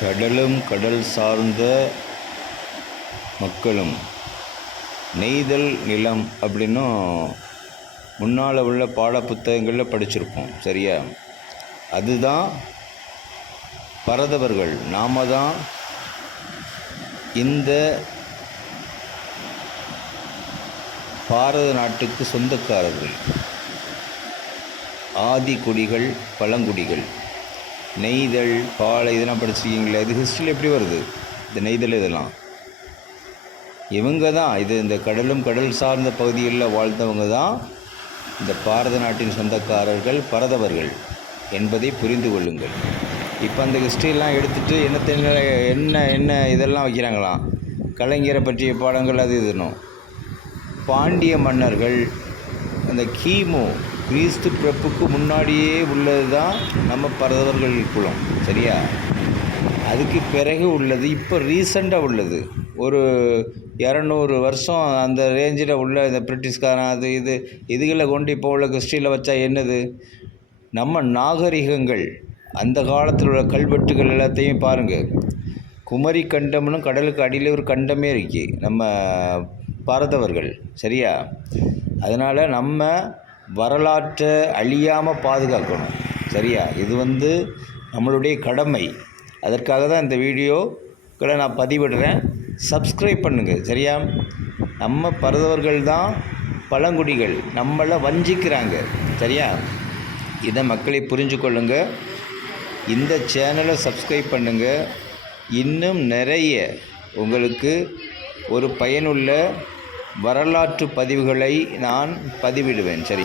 கடலும் கடல் சார்ந்த மக்களும் நெய்தல் நிலம் அப்படின்னும் முன்னால் உள்ள பாட புத்தகங்களில் படிச்சிருப்போம். சரியா? அதுதான் பரதவர்கள். நாம தான் இந்த பாரத நாட்டுக்கு சொந்தக்காரர்கள். ஆதி குடிகள், பழங்குடிகள். நெய்தல், பாலை இதெல்லாம் படிச்சிருக்கீங்களே, இது ஹிஸ்ட்ரியில் எப்படி வருது? இந்த நெய்தல் இதெல்லாம் இவங்க தான். இந்த கடலும் கடல் சார்ந்த பகுதிகளில் வாழ்ந்தவங்க தான் இந்த பாரத நாட்டின் சொந்தக்காரர்கள், பரதவர்கள் என்பதை புரிந்து கொள்ளுங்கள். இப்போ அந்த ஹிஸ்ட்ரியெல்லாம் எடுத்துகிட்டு என்ன இதெல்லாம் வைக்கிறாங்களாம், கலைஞரை பற்றிய பாடங்கள் அது இதுனும். பாண்டிய மன்னர்கள் அந்த கிறிஸ்து பிறப்புக்கு முன்னாடியே உள்ளது தான் நம்ம பரதவர்கள் குலம். சரியா? அதுக்கு பிறகு உள்ளது இப்போ ரீசண்டாக உள்ளது. ஒரு 200 வருஷம் அந்த ரேஞ்சில் உள்ள இந்த பிரிட்டிஷ்காரன் அது இதுகளை கொண்டு இப்போ உள்ள ஹிஸ்ட்ரியில் வச்சா என்னது? நம்ம நாகரிகங்கள் அந்த காலத்தில் உள்ள கல்வெட்டுகள் எல்லாத்தையும் பாருங்கள். குமரி கண்டம்னு கடலுக்கு அடியில் ஒரு கண்டமே இருக்கு நம்ம பரதவர்கள். சரியா? அதனால் நம்ம வரலாற்றை அழியாமல் பாதுகாக்கணும். சரியா? இது நம்மளுடைய கடமை. அதற்காக தான் இந்த வீடியோக்களை நான் பதிவிடுறேன். சப்ஸ்கிரைப் பண்ணுங்கள். சரியா? நம்ம பரதவர்கள் தான் பழங்குடிகள், நம்மளை வஞ்சிக்கிறாங்க. சரியா? இதை மக்களை புரிஞ்சு கொள்ளுங்க. இந்த சேனலை சப்ஸ்கிரைப் பண்ணுங்கள். இன்னும் நிறைய உங்களுக்கு ஒரு பயனுள்ள வரலாற்று பதிவுகளை நான் பதிவிடுவேன். சரி?